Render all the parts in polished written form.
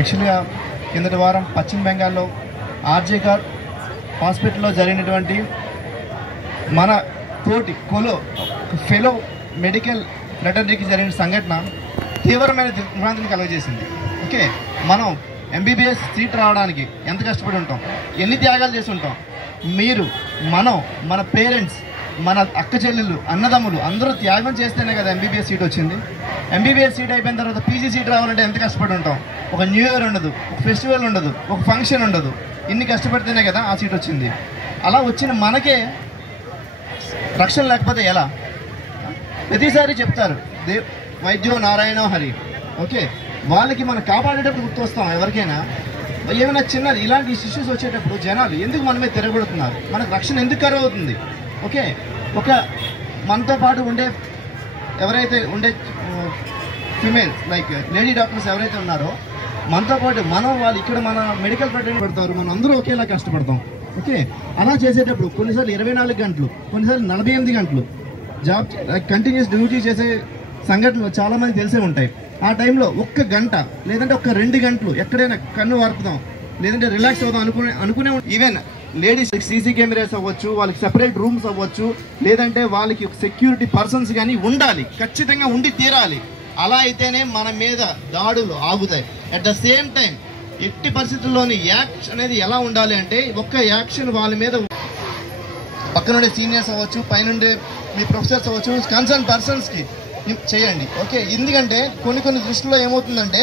యాక్చువల్గా కిందటి వారం పశ్చిమ బెంగాల్లో ఆర్జేకర్ హాస్పిటల్లో జరిగినటువంటి మన తోటి ఫెలో మెడికల్ ఫ్రెటర్నిటీకి జరిగిన సంఘటన తీవ్రమైన దిగ్భ్రాంతిని కలుగజేసింది. ఓకే, మనం ఎంబీబీఎస్ సీట్ రావడానికి ఎంత కష్టపడి ఉంటాం, ఎన్ని త్యాగాలు చేసి ఉంటాం. మీరు మన పేరెంట్స్, మన అక్క చెల్లెళ్ళు, అన్నదమ్ములు అందరూ త్యాగం చేస్తేనే కదా ఎంబీబీఎస్ సీట్ వచ్చింది. ఎంబీబీఎస్ సీట్ అయిపోయిన తర్వాత పీజీ సీట్ రావాలంటే ఎంత కష్టపడి ఉంటాం. ఒక న్యూ ఇయర్ ఉండదు, ఒక ఫెస్టివల్ ఉండదు, ఒక ఫంక్షన్ ఉండదు. ఇన్ని కష్టపడితేనే కదా ఆ సీట్ వచ్చింది. అలా వచ్చిన మనకే రక్షణ లేకపోతే ఎలా? ప్రతిసారి చెప్తారు వైద్యో నారాయణ హరి. ఓకే, వాళ్ళకి మనం కాపాడేటప్పుడు గుర్తొస్తాం. ఎవరికైనా ఏమైనా చిన్నది ఇలాంటి ఇష్యూస్ వచ్చేటప్పుడు జనాలు ఎందుకు మన మీద తిరగబడుతున్నారు, మనకు రక్షణ ఎందుకు కరువు అవుతుంది? ఓకే, ఒక మనతో పాటు ఎవరైతే ఉండే ఫిమేల్స్ లైక్ లేడీ డాక్టర్స్ ఎవరైతే ఉన్నారో మనతో పాటు వాళ్ళు ఇక్కడ మన మెడికల్ ప్రొటెక్షన్ పెడతారు, మనం అందరూ ఒకేలా కష్టపడతాం. ఓకే, అలా చేసేటప్పుడు కొన్నిసార్లు 24 గంటలు, కొన్నిసార్లు 48 గంటలు జాబ్ కంటిన్యూస్ డ్యూటీ చేసే సంఘటనలు చాలామంది తెలిసే ఉంటాయి. ఆ టైంలో 1 గంట లేదంటే 2 గంటలు ఎక్కడైనా కన్ను వార్పుదాం లేదంటే రిలాక్స్ అవుదాం అనుకునే ఈవెన్ లేడీస్ సీసీ కెమెరాస్ అవ్వచ్చు, వాళ్ళకి సెపరేట్ రూమ్స్ అవ్వచ్చు, లేదంటే వాళ్ళకి సెక్యూరిటీ పర్సన్స్ కానీ ఉండాలి, ఖచ్చితంగా ఉండి తీరాలి. అలా అయితేనే మన మీద దాడులు ఆగుతాయి. అట్ ద సేమ్ టైం ఎట్టి పరిస్థితుల్లోని యాక్షన్ అనేది ఎలా ఉండాలి అంటే ఒక్క యాక్షన్ వాళ్ళ మీద పక్కనుండే సీనియర్స్ అవ్వచ్చు, పైనుండే మీ ప్రొఫెసర్స్ అవ్వచ్చు, కన్సర్న్ పర్సన్స్కి చేయండి. ఓకే, ఎందుకంటే కొన్ని దృష్టిలో ఏమవుతుందంటే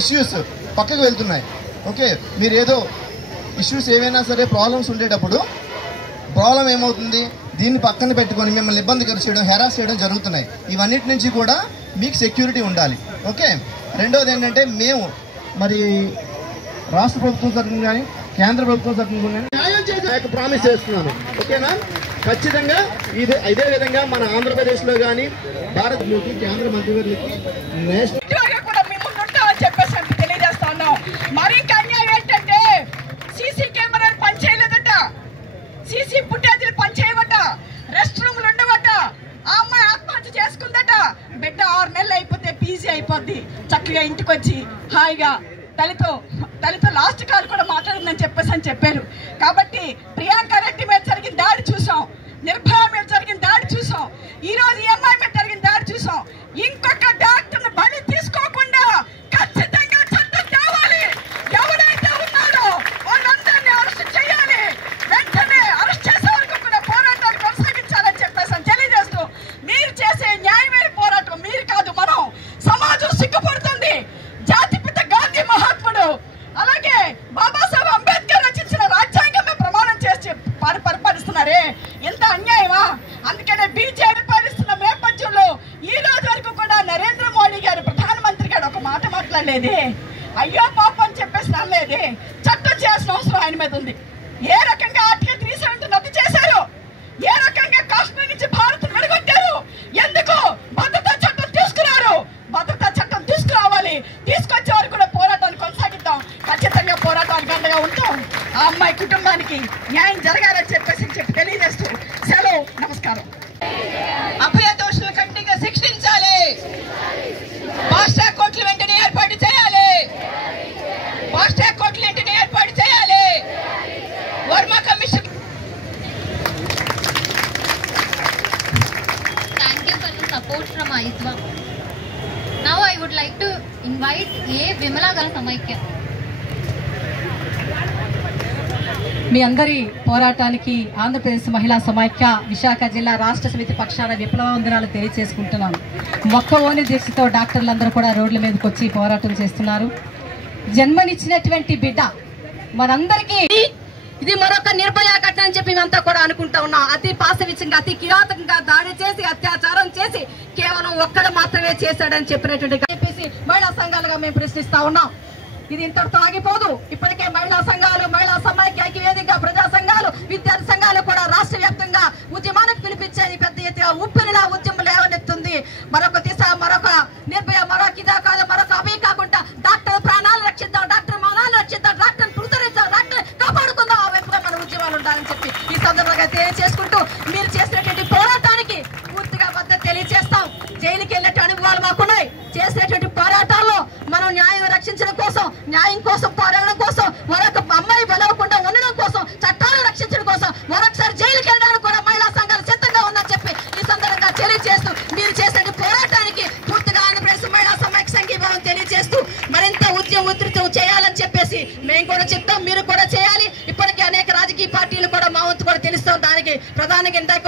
ఇష్యూస్ పక్కకు వెళ్తున్నాయి. ఓకే, మీరు ఏదో ఇష్యూస్ ఏవైనా సరే ప్రాబ్లమ్స్ ఉండేటప్పుడు ప్రాబ్లం ఏమవుతుంది, దీన్ని పక్కన పెట్టుకొని మిమ్మల్ని ఇబ్బంది చేయడం, హెరాస్ చేయడం జరుగుతున్నాయి. ఇవన్నిటి నుంచి కూడా మీకు సెక్యూరిటీ ఉండాలి. ఓకే, రెండోది ఏంటంటే మేము మరి రాష్ట్ర ప్రభుత్వం తరఫున కానీ కేంద్ర ప్రభుత్వం తరఫున కానీ న్యాయం చేసి ప్రామిస్ చేస్తున్నాను. ఓకేనా, ఖచ్చితంగా ఇదే విధంగా మన ఆంధ్రప్రదేశ్లో కానీ భారత్లోకి కేంద్ర మంత్రివర్యులకి చెప్పేసి తెలియజేస్తా ఉన్నాం. మరి అన్యాయం ఏంటంటే సీసీ కెమెరాలు పనిచేయలేదట, సీసీ ఫుటేజీలు పనిచేయవట, రెస్ట్ రూమ్లు ఉండవట. ఆ అమ్మాయి ఆత్మహత్య చేసుకుందట. బిడ్డ 6 నెలలు అయిపోతే పీజీ అయిపోద్ది, చక్కగా ఇంటికి వచ్చి హాయిగా తల్లితో లాస్ట్ కాల్ కూడా మాట్లాడిందని చెప్పారు. కాబట్టి ప్రియాంక రెడ్డి మీద జరిగిన దాడి చూసాం, నిర్భయ మీద జరిగిన దాడి చూసాం, ఈ రోజు ఈ అమ్మాయి మీద జరిగిన దాడి చూసాం. ఇంకొక డాక్టర్ని బలి తీసుకోకుండా ఖచ్చితంగా చట్టం తేవాలి. ఎవరైతే ఉన్నాడో వాళ్ళందరినీ అరెస్ట్ చేయాలి. వెంటనే అరెస్ట్ చేసే వరకు కూడా పోరాటాలు కొనసాగించాలని చెప్పేసి తెలియజేస్తూ, మీరు చేసే న్యాయమైన పోరాటం మీరు కాదు, మనం సమాజం సిగ్గుపడుతుంది. జాతిపిత గాంధీ మహాత్ముడు, అలాగే బాబాసాహెబ్ అంబేద్కర్ రచించిన రాజ్యాంగమే ప్రమాణం చేసి పరిపాలిస్తున్నారే, ఎంత అన్యాయమా? అందుకనే బీజేపీ పాలిస్తున్న నేపథ్యంలో ఈ రోజు వరకు కూడా నరేంద్ర మోడీ గారు, ప్రధానమంత్రి గారు ఒక మాట మాట్లాడలేదే, అయ్యో పాపం అని చెప్పేసి అనలేదే. చట్టం చేయాల్సిన అవసరం ఆయన మీద ఉంది. ఏ రకంగా ఆర్టికల్ 370 రద్దు చేశారు, ఏ రకంగా కాశ్మీర్ నుంచి భారత్ విడగొట్టారు, ఎందుకు భద్రతా చట్టం తీసుకున్నారు? భద్రతా చట్టం తీసుకురావాలి. తీసుకొచ్చే వరకు కూడా పోరాటాన్ని కొనసాగిద్దాం. ఖచ్చితంగా పోరాటానికి అండగా ఉంటాం. ఆ అమ్మాయి కుటుంబానికి న్యాయం జరగాలని చెప్పి తెలియజేస్తూ సెలవు. నమస్కారం. అభయ దోషుల కఠినంగా శిక్షించాలి. ఫాస్ట్ ట్రాక్ కోర్టులు వెంటనే ఏర్పాటు చేయాలి. ఫాస్ట్ ట్రాక్ కోర్టులు వెంటనే ఏర్పాటు చేయాలి. Varma commission. Thank you for the support from AISWA. Now I would like to invite A. Vimala Garu Samaikya. మీ అందరి పోరాటానికి ఆంధ్రప్రదేశ్ మహిళా సమైక్య విశాఖ జిల్లా రాష్ట్ర సమితి పక్షాన విప్లవందనాలు తెలియజేసుకుంటున్నాను. మొక్కవోని దీక్షతో డాక్టర్లందరూ కూడా రోడ్ల మీదకి వచ్చి పోరాటం చేస్తున్నారు. జన్మనిచ్చినటువంటి బిడ్డ మనందరికీ ఇది మరొక నిర్భయ ఘటన అని చెప్పి మేమంతా కూడా అనుకుంటా ఉన్నాం. అతి పాశవికంగా, అతి కిరాతకంగా దాడి చేసి అత్యాచారం చేసి కేవలం ఒక్కడ మాత్రమే చేశాడని చెప్పేసి మహిళా సంఘాలుగా మేము ప్రశ్నిస్తా ఉన్నాం. ఇది ఇంతటితో ఆగిపోదు. ఇప్పటికే మహిళా సంఘాలు, మహిళా సమైక్య వేదిక, ప్రజా సంఘాలు, విద్యార్థి సంఘాలు కూడా రాష్ట్ర వ్యాప్తంగా ఉద్యమానికి పిలిపించేది పెద్ద ఎత్తుగా ఉప్పెనలా ఉద్యమం లేవనెత్తుంది. మరొక దిశ, మరొక నిర్భయ, మరొక ఇదా కాదు, మరొక అవి కాకుండా డాక్టర్ ప్రాణాలు రక్షిద్దాం, డాక్టర్ మౌనాలు రక్షిద్దాం, డాక్టర్ పురుతరిద్దాం, డాక్టర్ కాపాడుకుందాం. ఆ వైపుగా మన ఉద్యమాలు ఉండాలని చెప్పి ఈ సందర్భంగా తెలియజేసుకుంటూ మీరు చేసినటువంటి పోరాటానికి పూర్తిగా మద్దతు తెలియజేస్తాం. జైలుకి వెళ్ళేట అనుభవాలు మాకున్నాయి. చేసినటువంటి పోరాటాల్లో మనం న్యాయం రక్షించడం కోసం న్యాయం కోసం పోరాడడం కోసం, మరొక అమ్మాయి బలవకుండా ఉండడం కోసం, చట్టాలను రక్షించడం కోసం, మరొకసారి జైలుకి వెళ్ళడానికి కూడా మహిళా సంఘాలు సిద్ధంగా ఉందని చెప్పి ఈ సందర్భంగా తెలియజేస్తూ మీరు చేసే పోరాటానికి పూర్తిగా ఆంధ్రప్రదేశ్ మహిళా సమైక్య సంఘీభావం తెలియజేస్తూ మరింత ఉధృతం చేయాలని చెప్పేసి మేము కూడా చెప్తాం, మీరు కూడా చేయాలి. ఇప్పటికే అనేక రాజకీయ పార్టీలు కూడా మా వంతు కూడా తెలుస్తాం. దానికి ప్రధానంగా ఇందాక